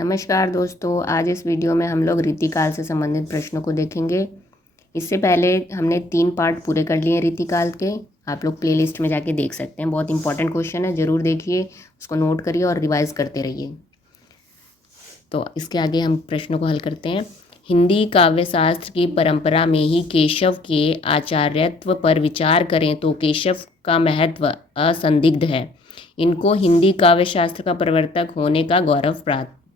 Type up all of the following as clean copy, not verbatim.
नमस्कार दोस्तों, आज इस वीडियो में हम लोग रीतिकाल से संबंधित प्रश्नों को देखेंगे। इससे पहले हमने 3 पार्ट पूरे कर लिए हैं रीतिकाल के। आप लोग प्लेलिस्ट में जाके देख सकते हैं। बहुत इंपॉर्टेंट क्वेश्चन है, ज़रूर देखिए, उसको नोट करिए और रिवाइज करते रहिए। तो इसके आगे हम प्रश्नों को हल करते हैं। हिंदी काव्य शास्त्र की परंपरा में ही केशव के आचार्यत्व पर विचार करें तो केशव का महत्व असंदिग्ध है। इनको हिंदी काव्य शास्त्र का प्रवर्तक होने का गौरव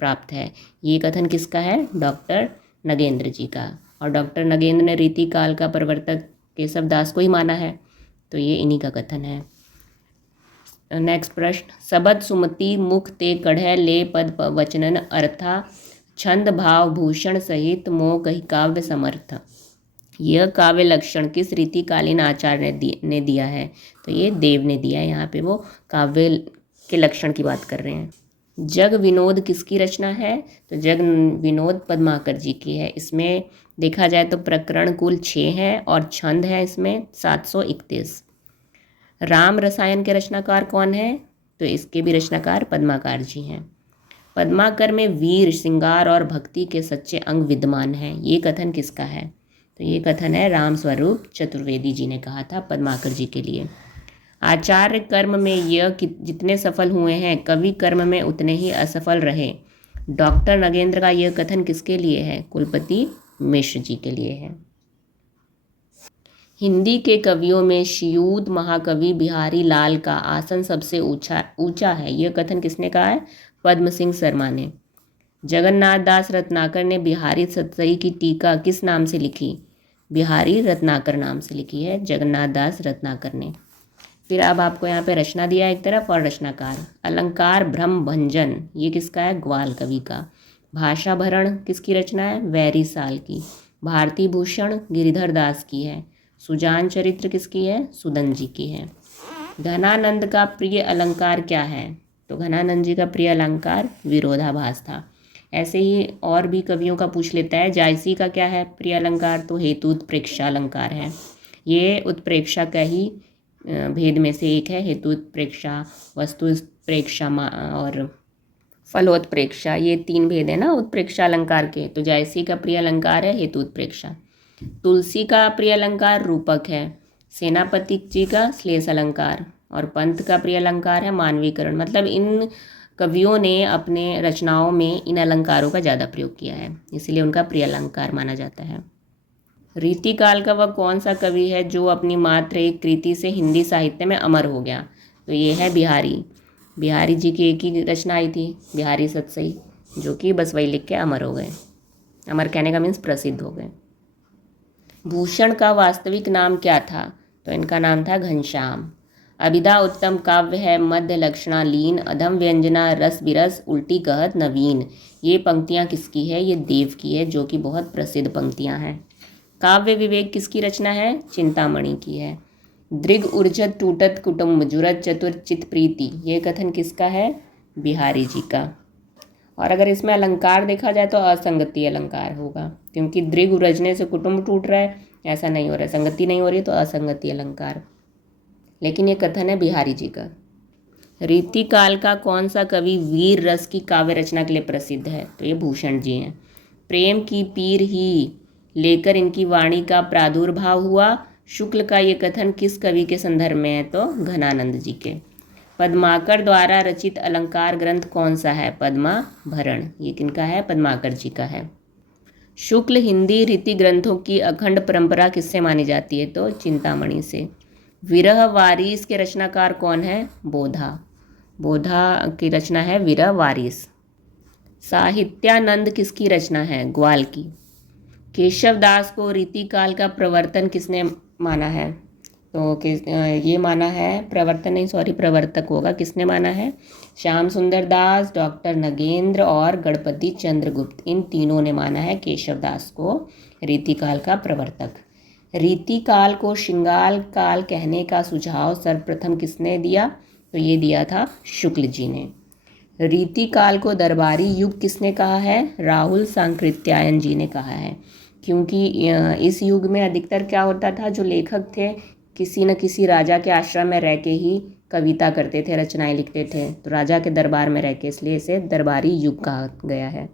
प्राप्त है। ये कथन किसका है? डॉक्टर नगेंद्र जी का। और डॉक्टर नगेंद्र ने रीतिकाल का प्रवर्तक केशव दास को ही माना है, तो ये इन्हीं का कथन है। नेक्स्ट प्रश्न, सबद सुमति मुख ते कढ़ै ले पद वचनन अर्था छंद भाव भूषण सहित मोह कही काव्य समर्थ। यह काव्य लक्षण किस रीतिकालीन आचार्य ने दिया है? तो ये देव ने दिया है। यहाँ पे वो काव्य के लक्षण की बात कर रहे हैं। जग विनोद किसकी रचना है? तो जग विनोद पद्माकर जी की है। इसमें देखा जाए तो प्रकरण कुल 6 हैं और छंद है इसमें 731। राम रसायन के रचनाकार कौन है? तो इसके भी रचनाकार पद्माकर जी हैं। पद्माकर में वीर, श्रृंगार और भक्ति के सच्चे अंग विद्यमान हैं। ये कथन किसका है? तो ये कथन है राम स्वरूप चतुर्वेदी जी ने कहा था पद्माकर जी के लिए। आचार्य कर्म में यह जितने सफल हुए हैं, कवि कर्म में उतने ही असफल रहे। डॉक्टर नगेंद्र का यह कथन किसके लिए है? कुलपति मिश्र जी के लिए है। हिंदी के कवियों में शियूद महाकवि बिहारी लाल का आसन सबसे ऊंचा है। यह कथन किसने कहा है? पद्म सिंह शर्मा ने। जगन्नाथ दास रत्नाकर ने बिहारी सतसई की टीका किस नाम से लिखी? बिहारी रत्नाकर नाम से लिखी है जगन्नाथ दास रत्नाकर ने। फिर अब आपको यहाँ पे रचना दिया एक तरफ और रचनाकार। अलंकार भ्रम भंजन, ये किसका है? ग्वाल कवि का। भाषा भरण किसकी रचना है? वैरी साल की। भारती भूषण गिरिधर दास की है। सुजान चरित्र किसकी है? सुदन जी की है। घनानंद का प्रिय अलंकार क्या है? तो घनानंद जी का प्रिय अलंकार विरोधाभास था। ऐसे ही और भी कवियों का पूछ लेता है। जायसी का क्या है प्रिय अलंकार? तो हेतु उत्प्रेक्षा अलंकार है। ये उत्प्रेक्षा का ही भेद में से एक है। हेतु उत्प्रेक्षा, वस्तु उत्प्रेक्षा और फलोत्प्रेक्षा, ये 3 भेद है ना उत्प्रेक्षा अलंकार के। तो जायसी का प्रिय अलंकार है हेतु उत्प्रेक्षा। तुलसी का प्रिय अलंकार रूपक है। सेनापति जी का श्लेष अलंकार और पंत का प्रिय अलंकार है मानवीकरण। मतलब इन कवियों ने अपने रचनाओं में इन अलंकारों का ज़्यादा प्रयोग किया है, इसलिए उनका प्रिय अलंकार माना जाता है। रीतिकाल का वह कौन सा कवि है जो अपनी मात्र एक कृति से हिंदी साहित्य में अमर हो गया? तो ये है बिहारी जी की एक ही रचना आई थी, बिहारी सतसई, जो कि बस वही लिख के अमर हो गए। अमर कहने का मीन्स प्रसिद्ध हो गए। भूषण का वास्तविक नाम क्या था? तो इनका नाम था घनश्याम। अभिधा उत्तम काव्य है, मध्य लक्षणा लीन, अधम व्यंजना रस बिरस, उल्टी कहत नवीन। ये पंक्तियाँ किसकी है? ये देव की है, जो कि बहुत प्रसिद्ध पंक्तियाँ हैं। काव्य विवेक किसकी रचना है? चिंतामणि की है। दृग ऊर्जत टूटत कुटुम्ब जुरत चतुर चित प्रीति, ये कथन किसका है? बिहारी जी का। और अगर इसमें अलंकार देखा जाए तो असंगति अलंकार होगा, क्योंकि दृग उरजने से कुटुंब टूट रहा है, ऐसा नहीं हो रहा है, संगति नहीं हो रही, तो असंगति अलंकार। लेकिन ये कथन है बिहारी जी का। रीतिकाल का कौन सा कवि वीर रस की काव्य रचना के लिए प्रसिद्ध है? तो ये भूषण जी हैं। प्रेम की पीर ही लेकर इनकी वाणी का प्रादुर्भाव हुआ। शुक्ल का ये कथन किस कवि के संदर्भ में है? तो घनानंद जी के। पद्माकर द्वारा रचित अलंकार ग्रंथ कौन सा है? पद्माभरण, ये किनका है? पद्माकर जी का है। शुक्ल हिंदी रीति ग्रंथों की अखंड परंपरा किससे मानी जाती है? तो चिंतामणि से। विरह वारिस के रचनाकार कौन है? बोधा की रचना है विरह वारिस। साहित्यानंद किसकी रचना है? ग्वाल की। केशव दास को रीतिकाल का प्रवर्तन किसने माना है? तो ये माना है प्रवर्तक होगा। किसने माना है? श्याम सुंदर दास, डॉक्टर नगेंद्र और गणपति चंद्रगुप्त, इन तीनों ने माना है केशव दास को रीतिकाल का प्रवर्तक। रीतिकाल को श्रृंगार काल कहने का सुझाव सर्वप्रथम किसने दिया? तो ये दिया था शुक्ल जी ने। रीतिकाल को दरबारी युग किसने कहा है? राहुल सांकृत्यायन जी ने कहा है, क्योंकि इस युग में अधिकतर क्या होता था, जो लेखक थे किसी न किसी राजा के आश्रम में रह के ही कविता करते थे, रचनाएं लिखते थे, तो राजा के दरबार में रह के, इसलिए इसे दरबारी युग कहा गया है।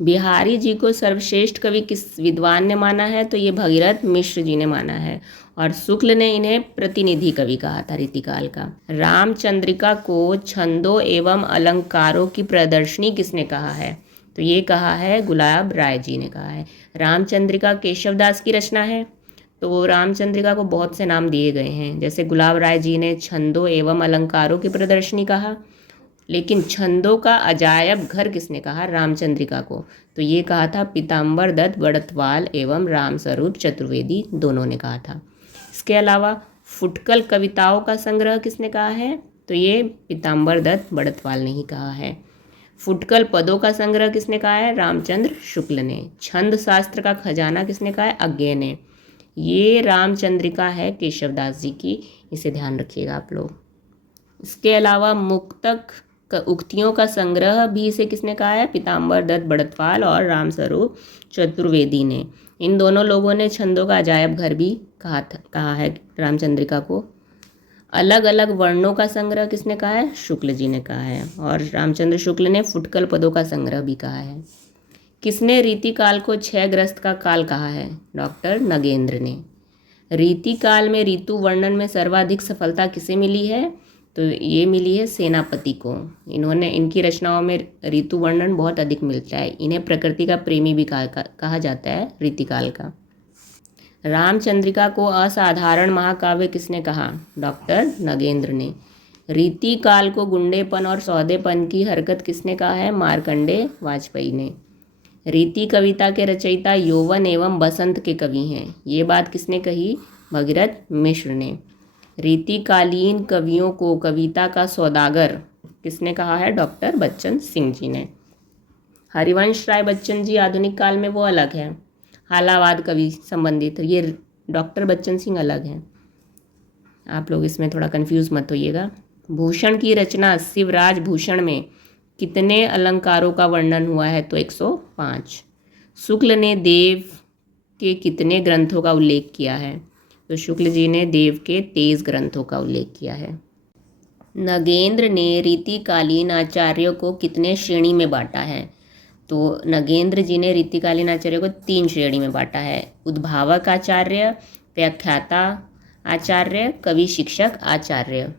बिहारी जी को सर्वश्रेष्ठ कवि किस विद्वान ने माना है? तो ये भगीरथ मिश्र जी ने माना है, और शुक्ल ने इन्हें प्रतिनिधि कवि कहा था रीतिकाल का। रामचंद्रिका को छंदों एवं अलंकारों की प्रदर्शनी किसने कहा है? तो ये कहा है गुलाब राय जी ने कहा है। रामचंद्रिका केशवदास की रचना है, तो रामचंद्रिका को बहुत से नाम दिए गए हैं, जैसे गुलाब राय जी ने छंदों एवं अलंकारों की प्रदर्शनी कहा, लेकिन छंदों का अजायब घर किसने कहा रामचंद्रिका को? तो ये कहा था पीताम्बर दत्त बड़तवाल एवं रामस्वरूप चतुर्वेदी, दोनों ने कहा था। इसके अलावा फुटकल कविताओं का संग्रह किसने कहा है? तो ये पीताम्बर दत्त बड़तवाल ने ही कहा है। फुटकल पदों का संग्रह किसने कहा है? रामचंद्र शुक्ल ने। छंद शास्त्र का खजाना किसने कहा है? अज्ञे ने। ये रामचंद्रिका है केशवदास जी की, इसे ध्यान रखिएगा आप लोग। इसके अलावा मुक्तक उक्तियों का संग्रह भी इसे किसने कहा है? पीताम्बर दत्त बड़तवाल और रामस्वरूप चतुर्वेदी ने। इन दोनों लोगों ने छंदों का अजायब घर भी कहा है रामचंद्रिका को। अलग अलग वर्णों का संग्रह किसने कहा है? शुक्ल जी ने कहा है, और रामचंद्र शुक्ल ने फुटकल पदों का संग्रह भी कहा है। किसने रीतिकाल को क्षयग्रस्त का काल कहा है? डॉक्टर नगेंद्र ने। रीतिकाल में ऋतु वर्णन में सर्वाधिक सफलता किसे मिली है? तो ये मिली है सेनापति को। इनकी रचनाओं में ऋतु वर्णन बहुत अधिक मिलता है। इन्हें प्रकृति का प्रेमी भी कहा जाता है रीतिकाल का। रामचंद्रिका को असाधारण महाकाव्य किसने कहा? डॉक्टर नगेंद्र ने। रीतिकाल को गुंडेपन और सौदेपन की हरकत किसने कहा है? मार्कंडेय वाजपेयी ने। रीति कविता के रचयिता यौवन एवं बसंत के कवि हैं, ये बात किसने कही? भगीरथ मिश्र ने। रीतिकालीन कवियों को कविता का सौदागर किसने कहा है? डॉक्टर बच्चन सिंह जी ने। हरिवंश राय बच्चन जी आधुनिक काल में वो अलग है, हालावाद कवि संबंधित, ये डॉक्टर बच्चन सिंह अलग हैं। आप लोग इसमें थोड़ा कंफ्यूज मत होइएगा। भूषण की रचना शिवराज भूषण में कितने अलंकारों का वर्णन हुआ है? तो 105। शुक्ल ने देव के कितने ग्रंथों का उल्लेख किया है? तो शुक्ल जी ने देव के 23 ग्रंथों का उल्लेख किया है। नगेंद्र ने रीतिकालीन आचार्यों को कितने श्रेणी में बांटा है? तो नगेंद्र जी ने रीतिकालीन आचार्यों को 3 श्रेणी में बांटा है। उद्भावक आचार्य, व्याख्याता आचार्य, कवि शिक्षक आचार्य।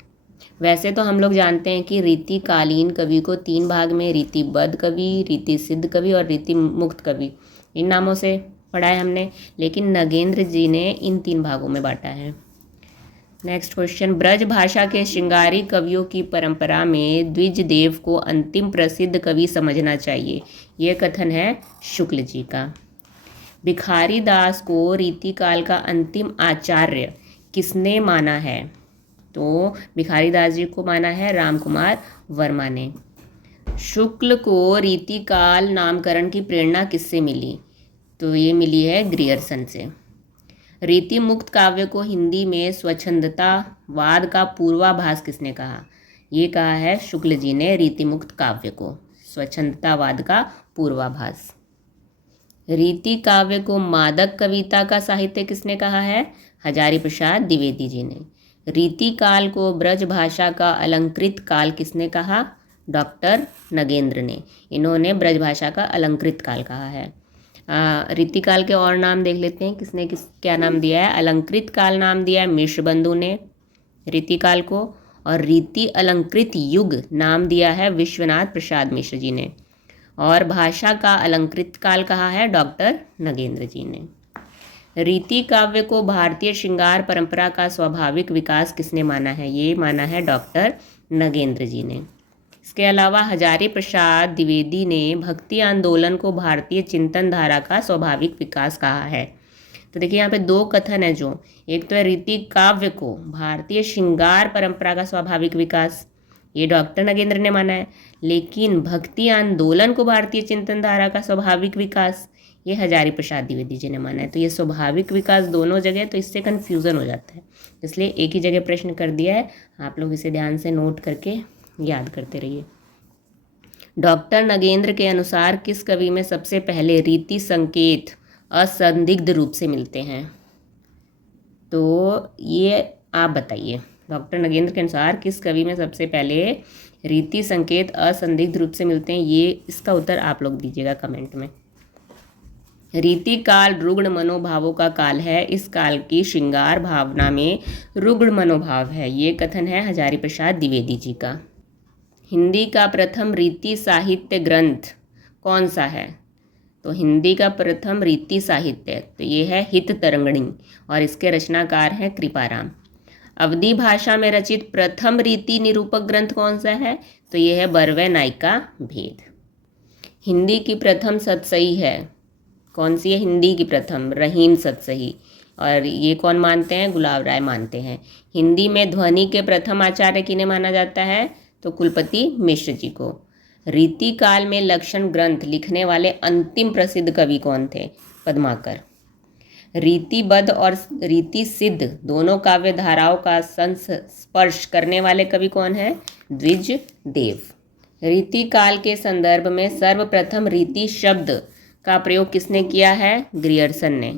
वैसे तो हम लोग जानते हैं कि रीतिकालीन कवि को 3 भाग में, रीतिबद्ध कवि, रीति सिद्ध कवि और रीति मुक्त कवि, इन नामों से पढ़ा है हमने, लेकिन नगेंद्र जी ने इन 3 भागों में बांटा है। नेक्स्ट क्वेश्चन, ब्रज भाषा के श्रृंगारी कवियों की परंपरा में द्विजदेव को अंतिम प्रसिद्ध कवि समझना चाहिए, यह कथन है शुक्ल जी का। भिखारी दास को रीतिकाल का अंतिम आचार्य किसने माना है? तो भिखारी दास जी को माना है रामकुमार वर्मा ने। शुक्ल को रीतिकाल नामकरण की प्रेरणा किससे मिली? तो ये मिली है ग्रियर्सन से। रीति मुक्त काव्य को हिंदी में स्वच्छंदतावाद का पूर्वाभास किसने कहा? ये कहा है शुक्ल जी ने रीति मुक्त काव्य को स्वच्छंदतावाद का पूर्वाभास। रीति काव्य को मादक कविता का साहित्य किसने कहा है? हजारी प्रसाद द्विवेदी जी ने। रीति काल को ब्रज भाषा का अलंकृत काल किसने कहा? डॉक्टर नगेंद्र ने। इन्होंने ब्रज भाषा का अलंकृत काल कहा है। रीतिकाल के और नाम देख लेते हैं, किसने क्या नाम दिया है? अलंकृत काल नाम दिया है मिश्र बंधु ने रीतिकाल को, और रीति अलंकृत युग नाम दिया है विश्वनाथ प्रसाद मिश्र जी ने, और भाषा का अलंकृत काल कहा है डॉक्टर नगेंद्र जी ने। रीति काव्य को भारतीय श्रृंगार परंपरा का स्वाभाविक विकास किसने माना है? ये माना है डॉक्टर नगेंद्र जी ने। इसके अलावा हजारी प्रसाद द्विवेदी ने भक्ति आंदोलन को भारतीय चिंतन धारा का स्वाभाविक विकास कहा है। तो देखिए यहाँ पे 2 कथन है, जो एक तो है रीति काव्य को भारतीय श्रृंगार परंपरा का स्वाभाविक विकास, ये डॉक्टर नगेंद्र ने माना है, लेकिन भक्ति आंदोलन को भारतीय चिंतन धारा का स्वाभाविक विकास, ये हजारी प्रसाद द्विवेदी जी ने माना है। तो ये स्वाभाविक विकास दोनों जगह, तो इससे कन्फ्यूज़न हो जाता है, इसलिए एक ही जगह प्रश्न कर दिया है। आप लोग इसे ध्यान से नोट करके याद करते रहिए। डॉक्टर नगेंद्र के अनुसार किस कवि में सबसे पहले रीति संकेत असंदिग्ध रूप से मिलते हैं? तो ये आप बताइए, डॉक्टर नगेंद्र के अनुसार किस कवि में सबसे पहले रीति संकेत असंदिग्ध रूप से मिलते हैं? ये इसका उत्तर आप लोग दीजिएगा कमेंट में। रीति काल रुग्ण मनोभावों का काल है। इस काल की श्रृंगार भावना में रुग्ण मनोभाव है। ये कथन है हजारी प्रसाद द्विवेदी जी का। हिंदी का प्रथम रीति साहित्य ग्रंथ कौन सा है? तो हिंदी का प्रथम रीति साहित्य तो ये है हित तरंगिणी और इसके रचनाकार हैं कृपाराम। अवधी भाषा में रचित प्रथम रीति निरूपक ग्रंथ कौन सा है? तो ये है बरवे नायिका भेद। हिंदी की प्रथम सतसई है कौन सी है? हिंदी की प्रथम रहीम सतसई, और ये कौन मानते हैं? गुलाब राय मानते हैं। हिंदी में ध्वनि के प्रथम आचार्य किन्हें माना जाता है? तो कुलपति मिश्र जी को। रीति काल में लक्षण ग्रंथ लिखने वाले अंतिम प्रसिद्ध कवि कौन थे? पद्माकर। रीतिबद्ध और रीति सिद्ध दोनों काव्य धाराओं का संस्पर्श करने वाले कवि कौन है? द्विज देव। रीति काल के संदर्भ में सर्वप्रथम रीति शब्द का प्रयोग किसने किया है? ग्रियर्सन ने।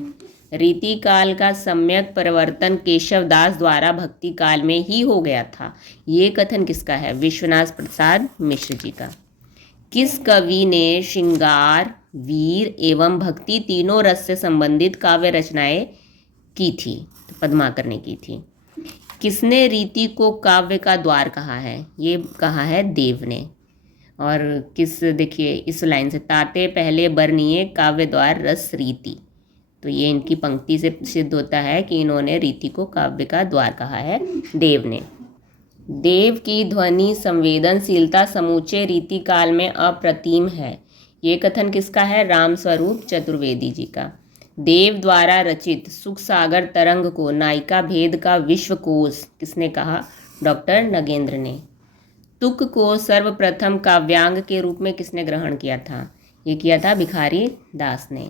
रीति काल का सम्यक परिवर्तन केशव दास द्वारा भक्ति काल में ही हो गया था। ये कथन किसका है? विश्वनाथ प्रसाद मिश्र जी का। किस कवि ने श्रृंगार, वीर एवं भक्ति तीनों रस से संबंधित काव्य रचनाएं की थी? तो पद्माकर ने की थी। किसने रीति को काव्य का द्वार कहा है? ये कहा है देव ने। और किस, देखिए इस लाइन से, ताते पहले बरनिए काव्य द्वार रस रीति, तो ये इनकी पंक्ति से सिद्ध होता है कि इन्होंने रीति को काव्य का द्वार कहा है, देव ने। देव की ध्वनि संवेदनशीलता समूचे रीति काल में अप्रतिम है। ये कथन किसका है? रामस्वरूप चतुर्वेदी जी का। देव द्वारा रचित सुख सागर तरंग को नायिका भेद का विश्वकोश किसने कहा? डॉक्टर नगेंद्र ने। तुक को सर्वप्रथम काव्यांग के रूप में किसने ग्रहण किया था? ये किया था भिखारी दास ने।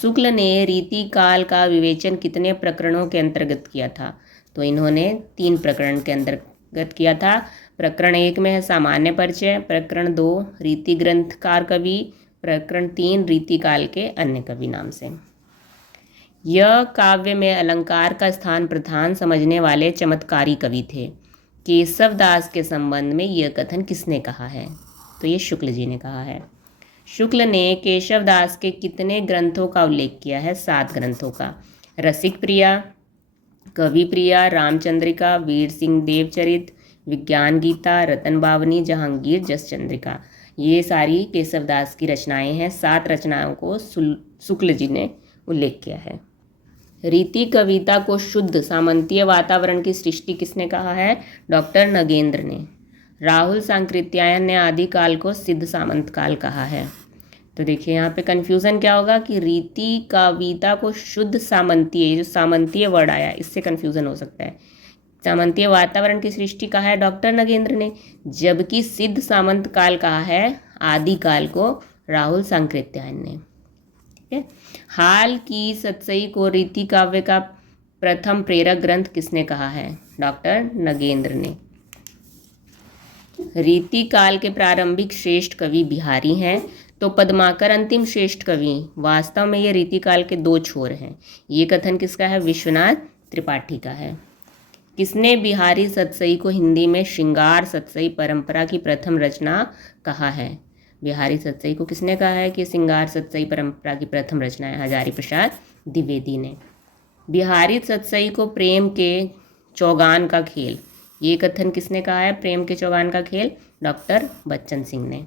शुक्ल ने रीति काल का विवेचन कितने प्रकरणों के अंतर्गत किया था? तो इन्होंने 3 प्रकरण के अंतर्गत किया था। प्रकरण 1 में है सामान्य परिचय, प्रकरण 2 रीति ग्रंथकार कवि, प्रकरण 3 रीति काल के अन्य कवि नाम से। यह काव्य में अलंकार का स्थान प्रधान समझने वाले चमत्कारी कवि थे। केशव दास के संबंध में यह कथन किसने कहा है? तो ये शुक्ल जी ने कहा है। शुक्ल ने केशव दास के कितने ग्रंथों का उल्लेख किया है? 7 ग्रंथों का। रसिक प्रिया, कवि प्रिया, रामचंद्रिका, वीर सिंह देवचरित, विज्ञान गीता, रतन बावनी, जहांगीर जस चंद्रिका, ये सारी केशव दास की रचनाएं हैं। 7 रचनाओं को शुक्ल जी ने उल्लेख किया है। रीति कविता को शुद्ध सामंतीय वातावरण की सृष्टि किसने कहा है? डॉक्टर नगेंद्र ने। राहुल सांकृत्यायन ने आदिकाल को सिद्ध सामंत काल कहा है। तो देखिए यहाँ पे कन्फ्यूज़न क्या होगा कि रीति कविता को शुद्ध सामंतीय, जो सामंतीय वर्ड आया इससे कन्फ्यूज़न हो सकता है। सामंतीय वातावरण की सृष्टि कहा है डॉक्टर नगेंद्र ने, जबकि सिद्ध सामंत काल कहा है आदिकाल को राहुल सांकृत्यायन ने। ठीक है। हाल की सतसई को रीति काव्य का प्रथम प्रेरक ग्रंथ किसने कहा है? डॉक्टर नगेंद्र ने। रीति काल के प्रारंभिक श्रेष्ठ कवि बिहारी हैं, तो पद्माकर अंतिम श्रेष्ठ कवि। वास्तव में ये रीति काल के 2 छोर हैं। ये कथन किसका है? विश्वनाथ त्रिपाठी का है। किसने बिहारी सतसई को हिंदी में श्रृंगार सतसई परंपरा की प्रथम रचना कहा है? बिहारी सतसई को किसने कहा है कि श्रृंगार सतसई परंपरा की प्रथम रचना है? हजारी प्रसाद द्विवेदी ने। बिहारी सतसई को प्रेम के चौगान का खेल, ये कथन किसने कहा है? प्रेम के चौगान का खेल डॉक्टर बच्चन सिंह ने।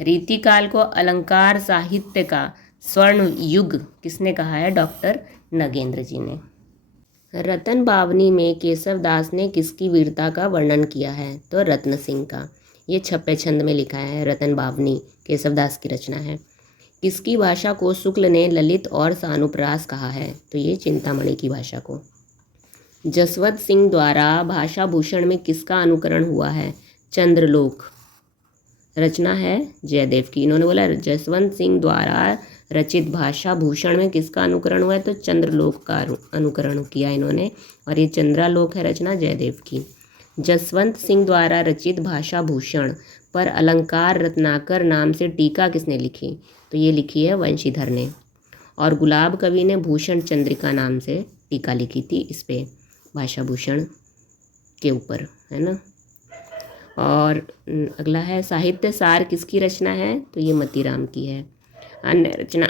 रीति काल को अलंकार साहित्य का स्वर्ण युग किसने कहा है? डॉक्टर नगेंद्र जी ने। रतन बावनी में केशव दास ने किसकी वीरता का वर्णन किया है? तो रत्न सिंह का। ये 6 छंद में लिखा है। रतन बावनी केशव दास की रचना है। किसकी भाषा को शुक्ल ने ललित और सानुप्रास कहा है? तो ये चिंतामणि की भाषा को। जसवंत सिंह द्वारा भाषा भूषण में किसका अनुकरण हुआ है? चंद्रलोक रचना है जयदेव की। इन्होंने बोला जसवंत सिंह द्वारा रचित भाषा भूषण में किसका अनुकरण हुआ है? तो चंद्रलोक का अनुकरण किया इन्होंने, और ये चंद्रालोक है रचना जयदेव की। जसवंत सिंह द्वारा रचित भाषा भूषण पर अलंकार रत्नाकर नाम से टीका किसने लिखी? तो ये लिखी है वंशीधर ने। और गुलाब कवि ने भूषण चंद्रिका नाम से टीका लिखी थी इस पे, भाषा भूषण। के ऊपर, है ना। और अगला है साहित्य सार किसकी रचना है, तो ये मतीराम की है। अन्य रचना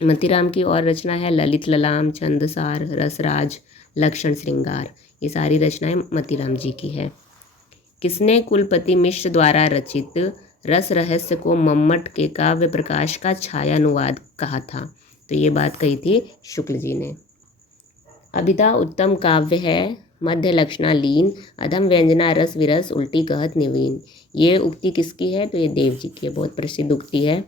मतीराम की और रचना है ललित ललाम, छंदसार, रसराज, लक्षण श्रृंगार। ये सारी रचनाएं मतीराम जी की है। किसने कुलपति मिश्र द्वारा रचित रस रहस्य को मम्मट के काव्य प्रकाश का छायानुवाद कहा था, तो ये बात कही थी शुक्ल जी ने। अभिधा उत्तम काव्य है, मध्य लक्षणा लीन, अधम व्यंजना रस विरस, उल्टी कहत निवीन। ये उक्ति किसकी है, तो ये देव जी की है, बहुत प्रसिद्ध उक्ति है,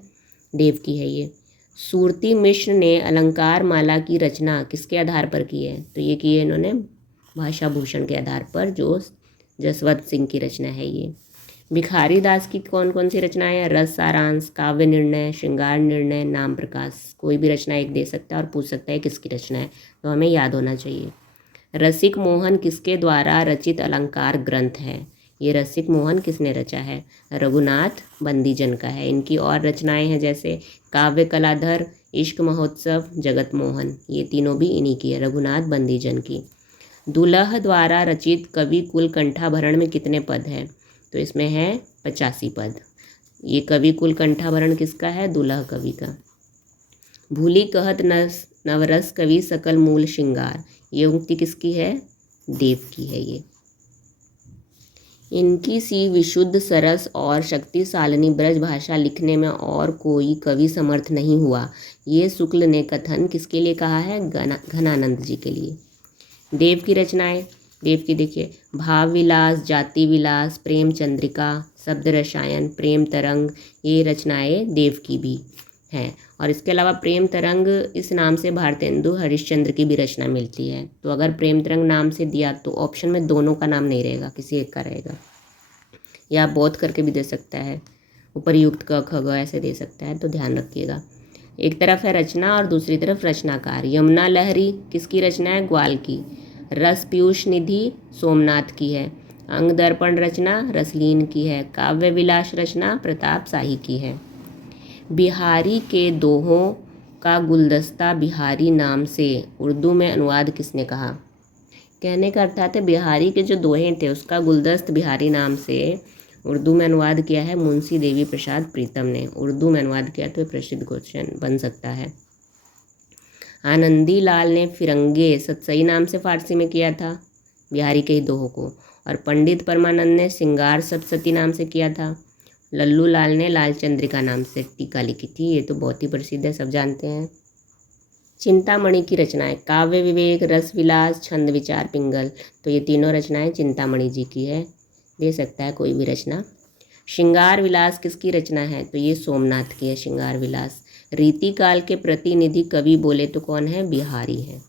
देव की है ये। सूरती मिश्र ने अलंकार माला की रचना किसके आधार पर की है, तो ये की है इन्होंने भाषा भूषण के आधार पर, जो जसवंत सिंह की रचना है ये। भिखारी दास की कौन कौन सी रचनाएं हैं, रस सारांश, काव्य निर्णय, श्रृंगार निर्णय, नाम प्रकाश। कोई भी रचना एक दे सकता है और पूछ सकता है किसकी रचना है, तो हमें याद होना चाहिए। रसिक मोहन किसके द्वारा रचित अलंकार ग्रंथ है, ये रसिक मोहन किसने रचा है, रघुनाथ बंदीजन का है। इनकी और रचनाएं हैं जैसे काव्य कलाधर, इश्क महोत्सव, जगत मोहन, ये तीनों भी इन्हीं की है, रघुनाथ बंदीजन की। दुलह द्वारा रचित कवि कुल कंठाभरण में कितने पद हैं, तो इसमें है 85 पद। ये कवि कुल कंठाभरण किसका है, दुलह कवि का। भूली कहत नवरस कवि सकल मूल श्रृंगार, ये उक्ति किसकी है, देव की है ये। इनकी सी विशुद्ध सरस और शक्तिशालिनी ब्रज भाषा लिखने में और कोई कवि समर्थ नहीं हुआ, ये शुक्ल ने कथन किसके लिए कहा है, घनानंद जी के लिए। देव की रचनाएं, देव की देखिए, भाव विलास, जाति विलास, प्रेम चंद्रिका, शब्द रसायन, प्रेम तरंग, ये रचनाएं देव की भी हैं। और इसके अलावा प्रेम तरंग इस नाम से भारतेंदु हरिश्चंद्र की भी रचना मिलती है। तो अगर प्रेम तरंग नाम से दिया तो ऑप्शन में दोनों का नाम नहीं रहेगा, किसी एक का रहेगा, या बोध करके भी दे सकता है, उपरयुक्त क ख ग ऐसे दे सकता है, तो ध्यान रखिएगा। एक तरफ है रचना और दूसरी तरफ रचनाकार। यमुना लहरी किसकी रचना है, ग्वाल की। रस पीयूष निधि सोमनाथ की है। अंग दर्पण रचना रसलीन की है। काव्य विलास रचना प्रताप शाही की है। बिहारी के दोहों का गुलदस्ता बिहारी नाम से उर्दू में अनुवाद किसने कहा, कहने का अर्थात है बिहारी के जो दोहे थे उसका गुलदस्त बिहारी नाम से उर्दू में अनुवाद किया है मुंशी देवी प्रसाद प्रीतम ने, उर्दू में अनुवाद किया, तो प्रसिद्ध क्वेश्चन बन सकता है। आनंदी लाल ने फिरंगे सतसई नाम से फारसी में किया था बिहारी के ही दोहों को, और पंडित परमानंद ने सिंगार सप्तसती नाम से किया था। लल्लू लाल ने लाल चंद्रिका नाम से टीका लिखी थी, ये तो बहुत ही प्रसिद्ध है, सब जानते हैं। चिंतामणि की रचनाएं, काव्य विवेक, रस विलास, छंद विचार, पिंगल, तो ये तीनों रचनाएं चिंतामणि जी की है, दे सकता है कोई भी रचना। श्रृंगार विलास किसकी रचना है, तो ये सोमनाथ की है श्रृंगार विलास। रीति काल के प्रतिनिधि कवि बोले तो कौन है, बिहारी है।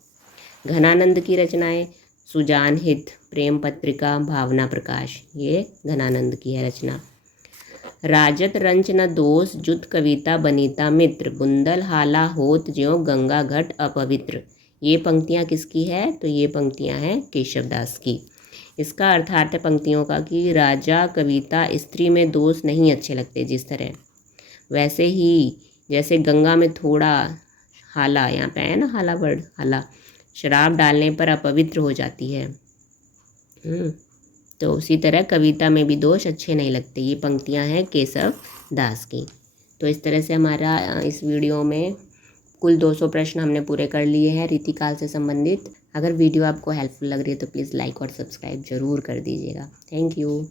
घनानंद की रचनाएं, सुजान हित, प्रेम पत्रिका, भावना प्रकाश, ये घनानंद की है रचना। राजत रंच न दोष जुत कविता बनीता मित्र, बुंदल हाला होत ज्यों गंगा घट अपवित्र, ये पंक्तियाँ किसकी है, तो ये पंक्तियाँ हैं केशवदास की। इसका अर्थात है पंक्तियों का कि राजा कविता स्त्री में दोष नहीं अच्छे लगते, जिस तरह वैसे ही जैसे गंगा में थोड़ा हाला, यहाँ पे है ना हाला वर्ड, हाला शराब डालने पर अपवित्र हो जाती है, तो उसी तरह कविता में भी दोष अच्छे नहीं लगते। ये पंक्तियाँ हैं केशव दास की। तो इस तरह से हमारा इस वीडियो में कुल 200 प्रश्न हमने पूरे कर लिए हैं रीतिकाल से संबंधित। अगर वीडियो आपको हेल्पफुल लग रही है तो प्लीज़ लाइक और सब्सक्राइब जरूर कर दीजिएगा। Thank you.